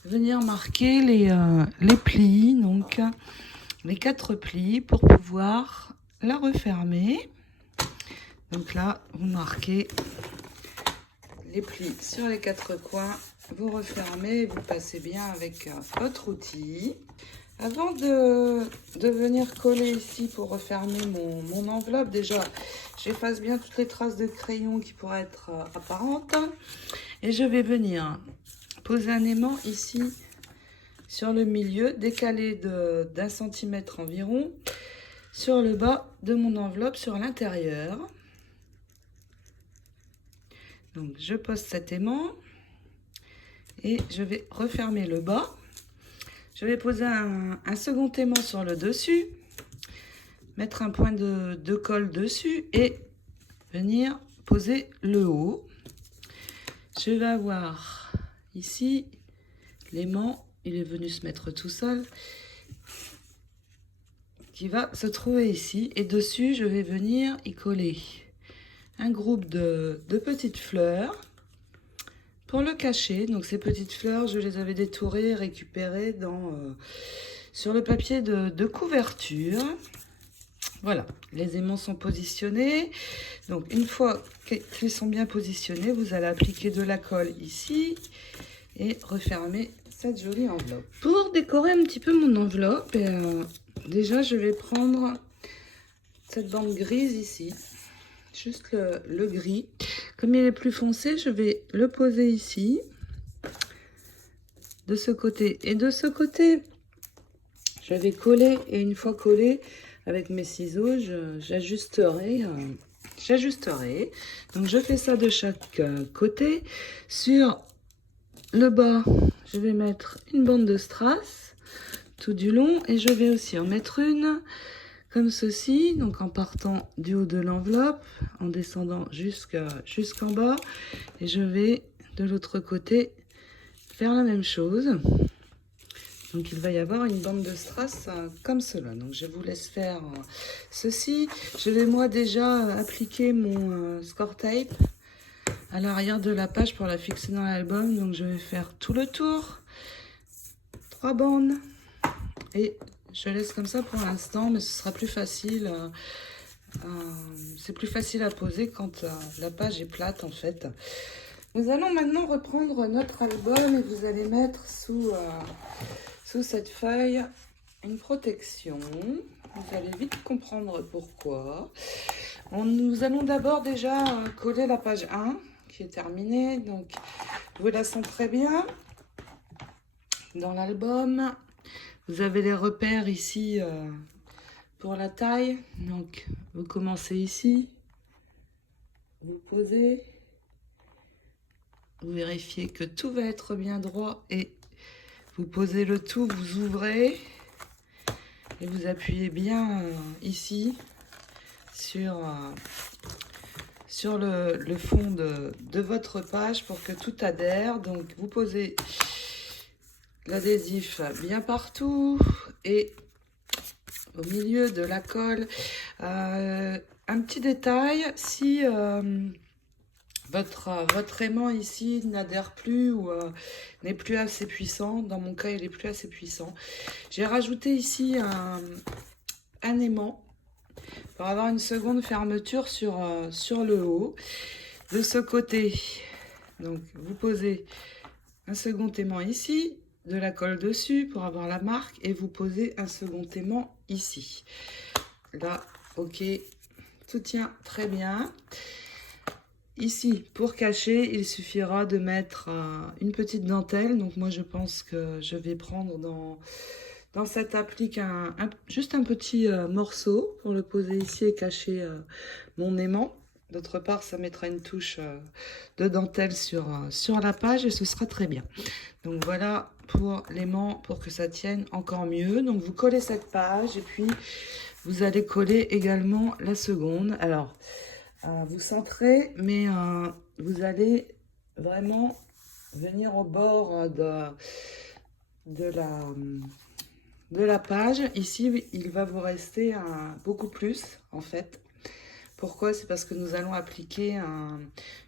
venir marquer les plis, donc les 4 plis pour pouvoir la refermer. Donc là, vous marquez les plis sur les 4 coins, vous refermez, vous passez bien avec votre outil. Avant de venir coller ici pour refermer mon enveloppe, déjà, j'efface bien toutes les traces de crayon qui pourraient être apparentes. Et je vais venir poser un aimant ici sur le milieu, décalé d'1 centimètre environ, sur le bas de mon enveloppe, sur l'intérieur. Donc, je pose cet aimant et je vais refermer le bas. Je vais poser un second aimant sur le dessus, mettre un point de colle dessus et venir poser le haut. Je vais avoir ici l'aimant, il est venu se mettre tout seul, qui va se trouver ici. Et dessus, je vais venir y coller un groupe de petites fleurs pour le cacher. Donc ces petites fleurs, je les avais détourées, récupérées sur le papier de couverture. Voilà, les aimants sont positionnés. Donc une fois qu'ils sont bien positionnés, vous allez appliquer de la colle ici et refermer cette jolie enveloppe. Pour décorer un petit peu mon enveloppe, déjà je vais prendre cette bande grise ici, juste le gris. Comme il est plus foncé, je vais le poser ici. de ce côté et de ce côté. Je vais coller et une fois collé, avec mes ciseaux, j'ajusterai. Donc je fais ça de chaque côté. Sur le bas, je vais mettre une bande de strass tout du long et je vais aussi en mettre une comme ceci, donc en partant du haut de l'enveloppe, en descendant jusqu'en bas, et je vais de l'autre côté faire la même chose. Donc il va y avoir une bande de strass comme cela. Donc je vous laisse faire ceci. Je vais moi déjà appliquer mon score tape à l'arrière de la page pour la fixer dans l'album. Donc je vais faire tout le tour, 3 bandes, et je laisse comme ça pour l'instant, mais ce sera plus facile. C'est plus facile à poser quand la page est plate en fait. Nous allons maintenant reprendre notre album et vous allez mettre sous cette feuille une protection. Vous allez vite comprendre pourquoi. Nous allons d'abord déjà coller la page 1 qui est terminée. Donc vous la sentez très bien dans l'album. Vous avez les repères ici pour la taille. Donc vous commencez ici, vous posez, vous vérifiez que tout va être bien droit et vous posez le tout, vous ouvrez et vous appuyez bien ici sur le fond de votre page pour que tout adhère. Donc vous posez l'adhésif bien partout et au milieu de la colle. Un petit détail, si votre aimant ici n'adhère plus ou n'est plus assez puissant, dans mon cas il est plus assez puissant, j'ai rajouté ici un aimant pour avoir une seconde fermeture sur le haut. De ce côté, donc vous posez un second aimant ici, de la colle dessus pour avoir la marque, et vous posez un second aimant ici. Là, ok, tout tient très bien. Ici, pour cacher, il suffira de mettre une petite dentelle. Donc moi, je pense que je vais prendre dans cette applique juste un petit morceau pour le poser ici et cacher mon aimant. D'autre part, ça mettra une touche de dentelle sur la page et ce sera très bien. Donc voilà pour l'aimant, pour que ça tienne encore mieux. Donc vous collez cette page et puis vous allez coller également la seconde. Alors, vous centrez, mais vous allez vraiment venir au bord de la page. Ici, il va vous rester beaucoup plus, en fait. Pourquoi? C'est parce que nous allons appliquer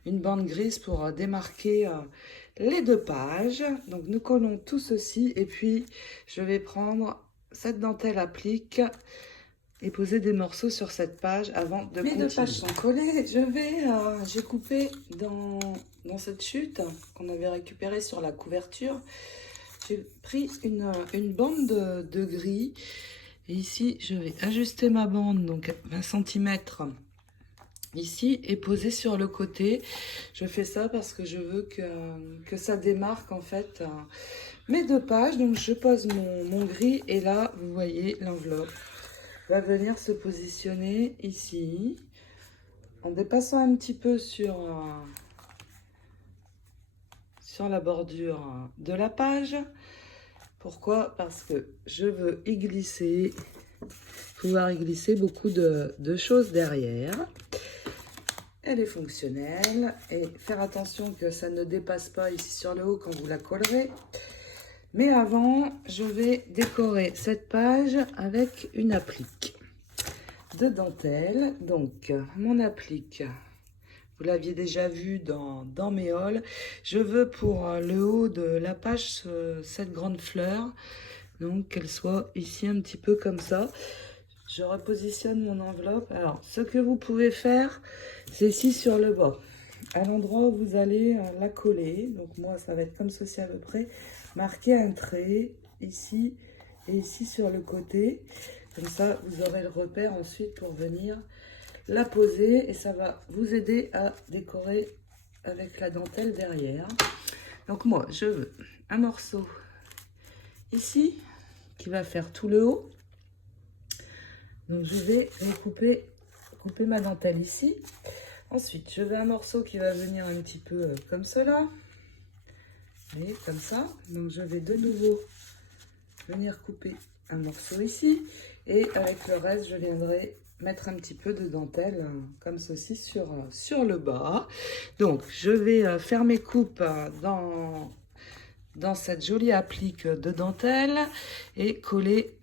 une bande grise pour démarquer les deux pages. Donc, nous collons tout ceci et puis je vais prendre cette dentelle applique et poser des morceaux sur cette page avant de continuer. Mes deux pages sont collées. J'ai coupé dans cette chute qu'on avait récupérée sur la couverture. J'ai pris une bande de gris. Et ici, je vais ajuster ma bande, donc 20 cm ici, et poser sur le côté. Je fais ça parce que je veux que ça démarque en fait mes deux pages. Donc je pose mon gris et là, vous voyez, l'enveloppe va venir se positionner ici, en dépassant un petit peu sur la bordure de la page. Pourquoi? Parce que je veux pouvoir y glisser beaucoup de choses derrière. Elle est fonctionnelle et faire attention que ça ne dépasse pas ici sur le haut quand vous la collerez. Mais avant, je vais décorer cette page avec une applique de dentelle. Donc, mon applique, vous l'aviez déjà vu dans mes hauls. Je veux pour le haut de la page cette grande fleur. Donc, qu'elle soit ici un petit peu comme ça. Je repositionne mon enveloppe. Alors, ce que vous pouvez faire, c'est ici sur le bas. À l'endroit où vous allez la coller. Donc, moi, ça va être comme ceci à peu près. Marquer un trait ici et ici sur le côté. Comme ça, vous aurez le repère ensuite pour venir la poser. Et ça va vous aider à décorer avec la dentelle derrière. Donc moi, je veux un morceau ici, qui va faire tout le haut. Donc je vais couper ma dentelle ici. Ensuite, je veux un morceau qui va venir un petit peu comme cela. Et comme ça. Donc je vais de nouveau venir couper un morceau ici. Et avec le reste, je viendrai mettre un petit peu de dentelle comme ceci sur le bas. Donc je vais faire mes coupes dans cette jolie applique de dentelle et coller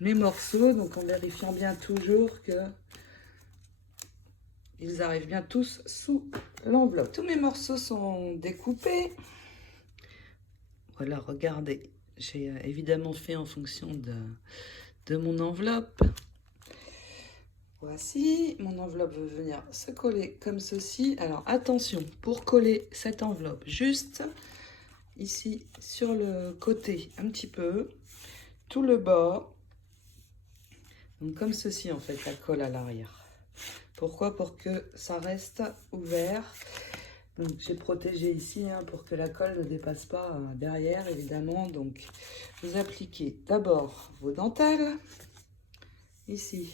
mes morceaux, donc en vérifiant bien toujours que ils arrivent bien tous sous l'enveloppe. Tous mes morceaux sont découpés. Voilà, regardez, j'ai évidemment fait en fonction de mon enveloppe. Voici, mon enveloppe va venir se coller comme ceci. Alors attention, pour coller cette enveloppe, juste ici sur le côté un petit peu, tout le bas. Donc comme ceci en fait, la colle à l'arrière. Pourquoi? Pour que ça reste ouvert. Donc j'ai protégé ici pour que la colle ne dépasse pas derrière évidemment. Donc vous appliquez d'abord vos dentelles. Ici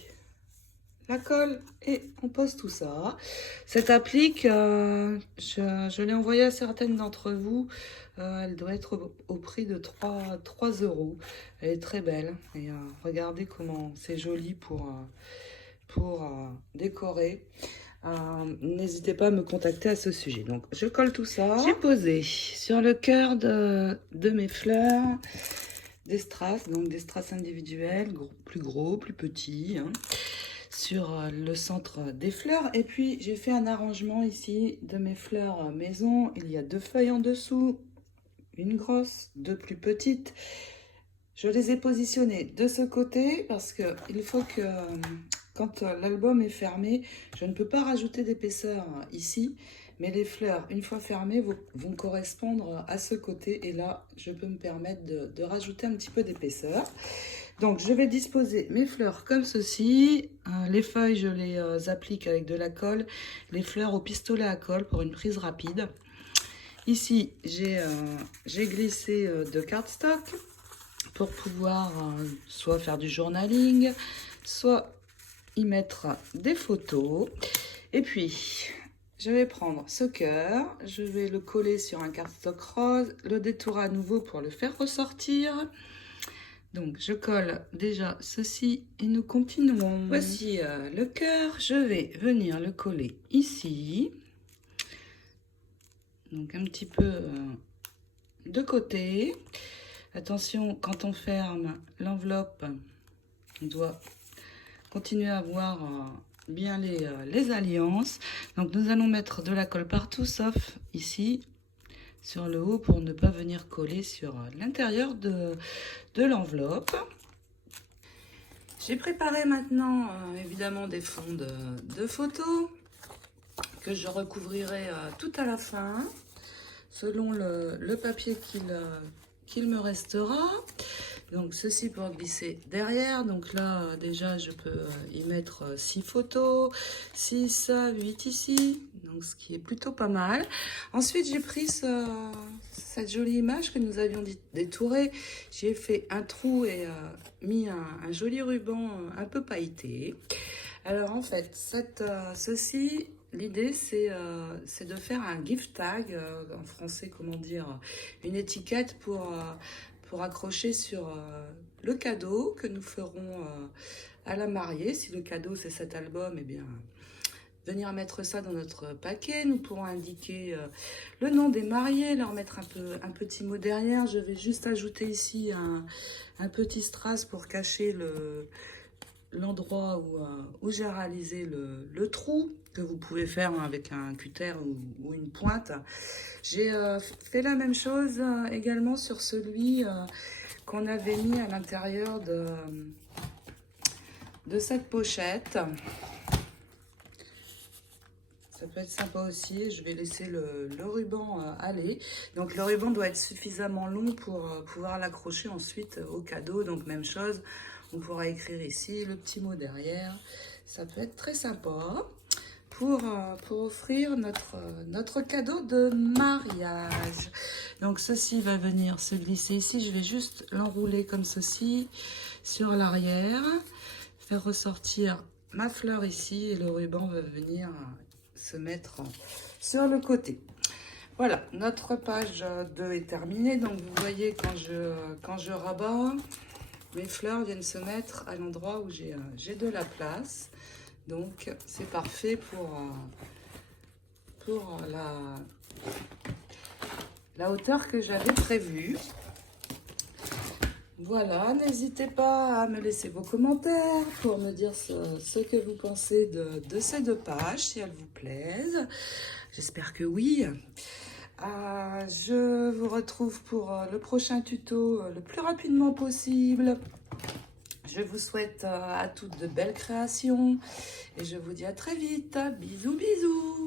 la colle et on pose tout ça. Cette applique, je l'ai envoyée à certaines d'entre vous. Elle doit être au prix de 3 €. Elle est très belle. Et regardez comment c'est joli pour décorer. N'hésitez pas à me contacter à ce sujet. Donc je colle tout ça. J'ai posé sur le cœur de mes fleurs des strass, donc des strass individuels, plus gros, plus petits, sur le centre des fleurs. Et puis j'ai fait un arrangement ici de mes fleurs maison. Il y a 2 feuilles en dessous, une grosse, 2 plus petites. Je les ai positionnées de ce côté parce que il faut que quand l'album est fermé, je ne peux pas rajouter d'épaisseur ici, mais les fleurs, une fois fermées, vont correspondre à ce côté. Et là, je peux me permettre de rajouter un petit peu d'épaisseur. Donc, je vais disposer mes fleurs comme ceci. Les feuilles, je les applique avec de la colle. Les fleurs au pistolet à colle pour une prise rapide. Ici, j'ai glissé de cardstock pour pouvoir soit faire du journaling, soit y mettre des photos. Et puis, je vais prendre ce cœur, je vais le coller sur un cardstock rose, le détourer à nouveau pour le faire ressortir. Donc, je colle déjà ceci et nous continuons. Voici le cœur, je vais venir le coller ici. Donc, un petit peu de côté. Attention, quand on ferme l'enveloppe, on doit continuer à voir bien les alliances. Donc nous allons mettre de la colle partout sauf ici sur le haut pour ne pas venir coller sur l'intérieur de l'enveloppe. J'ai préparé maintenant évidemment des fonds de photos que je recouvrirai tout à la fin selon le papier qu'il me restera. Donc ceci pour glisser derrière. Donc là déjà je peux y mettre 6 photos, 6, 8 ici, donc ce qui est plutôt pas mal. Ensuite j'ai pris cette jolie image que nous avions détourée. J'ai fait un trou et mis un joli ruban un peu pailleté. Alors en fait ceci, l'idée c'est de faire un gift tag, en français comment dire, une étiquette pour accrocher sur le cadeau que nous ferons à la mariée. Si le cadeau c'est cet album, eh bien venir mettre ça dans notre paquet. Nous pourrons indiquer le nom des mariés, leur mettre un petit mot derrière. Je vais juste ajouter ici un petit strass pour cacher l'endroit où j'ai réalisé le trou, que vous pouvez faire avec un cutter ou une pointe. J'ai fait la même chose également sur celui qu'on avait mis à l'intérieur de cette pochette. Ça peut être sympa aussi. Je vais laisser le ruban aller. Donc le ruban doit être suffisamment long pour pouvoir l'accrocher ensuite au cadeau. Donc même chose, on pourra écrire ici le petit mot derrière. Ça peut être très sympa. pour offrir notre cadeau de mariage. Donc ceci va venir se glisser ici. Je vais juste l'enrouler comme ceci sur l'arrière, faire ressortir ma fleur ici et le ruban va venir se mettre sur le côté. Voilà, notre page 2 est terminée. Donc vous voyez quand je rabats, mes fleurs viennent se mettre à l'endroit où j'ai de la place. Donc c'est parfait pour la hauteur que j'avais prévue. Voilà, n'hésitez pas à me laisser vos commentaires pour me dire ce que vous pensez de ces deux pages, si elles vous plaisent. J'espère que oui. Je vous retrouve pour le prochain tuto le plus rapidement possible. Je vous souhaite à toutes de belles créations et je vous dis à très vite. Bisous, bisous.